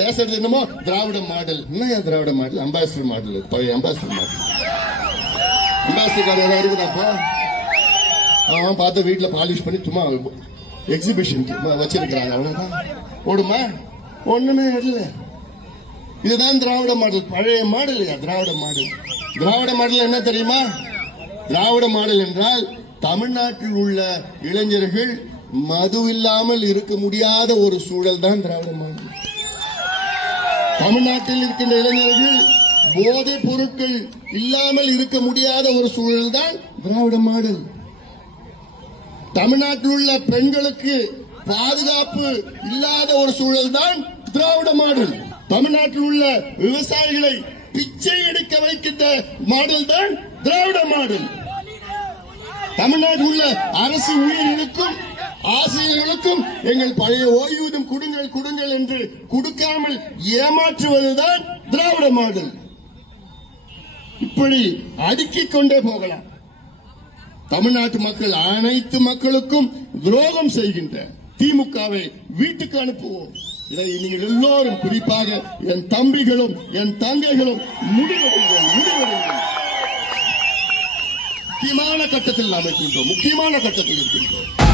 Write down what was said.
பேசுறது என்னமோ திராவிட மாடல். என்ன திராவிட மாடல்? Ambassador model. பழைய அம்பாசிடர் மாடல். அம்பாசிடர் ஏதாவது இருக்குதாப்பா அவன் பார்த்து வீட்டில் பாலிஷ் பண்ணி சும்மா எக்ஸிபிஷன் வச்சிருக்கிறாங்க. அவ்வளோதான் ஓடுமா ஒண்ணுமே இல்லை இதுதான் திராவிட மாடல். பழைய model Dravida model. Dravida model என்ன தெரியுமா? திராவிட மாடல் என்றால் தமிழ்நாட்டில் உள்ள இளைஞர்கள் மது இல்லாமல் இருக்க முடியாத ஒரு சூழல் தான் திராவிட மாடல். தமிழ்நாட்டில் இருக்கின்ற இளைஞர்கள் போதைப் பொருட்கள் இல்லாமல் இருக்க முடியாத ஒரு சூழல் தான் திராவிட மாடல். தமிழ்நாட்டில் உள்ள பெண்களுக்கு பாதுகாப்பு இல்லாத ஒரு சூழல் தான் திராவிட மாடல். தமிழ்நாட்டில் உள்ள விவசாயிகளை பிச்சை எடுக்க வைக்கின்ற மாடல் தான் திராவிட மாடல். தமிழ்நாட்டில் உள்ள அரசு ஊழியர்களுக்கும் ஆசிரியர்களுக்கும் எங்கள் பழைய ஓய்வூதியம் கொடுங்கள் கொடுங்கள் என்று கொடுக்காமல் ஏமாற்றுவதுதான் திராவிட மாடல். இப்படி அடுக்கிக் கொண்டே போகலாம். தமிழ்நாட்டு மக்கள் அனைத்து மக்களுக்கும் துரோகம் செய்கின்ற திமுகவை வீட்டுக்கு அனுப்புவோம். இதை நீங்கள் எல்லோரும் குறிப்பாக என் தம்பிகளும் என் தங்கைகளும் முடிவெடுங்கள் முடிவெடுங்கள் முக்கியமான கட்டத்தில் நாம் இருக்கின்றோம் முக்கியமான கட்டத்தில் இருக்கின்றோம்.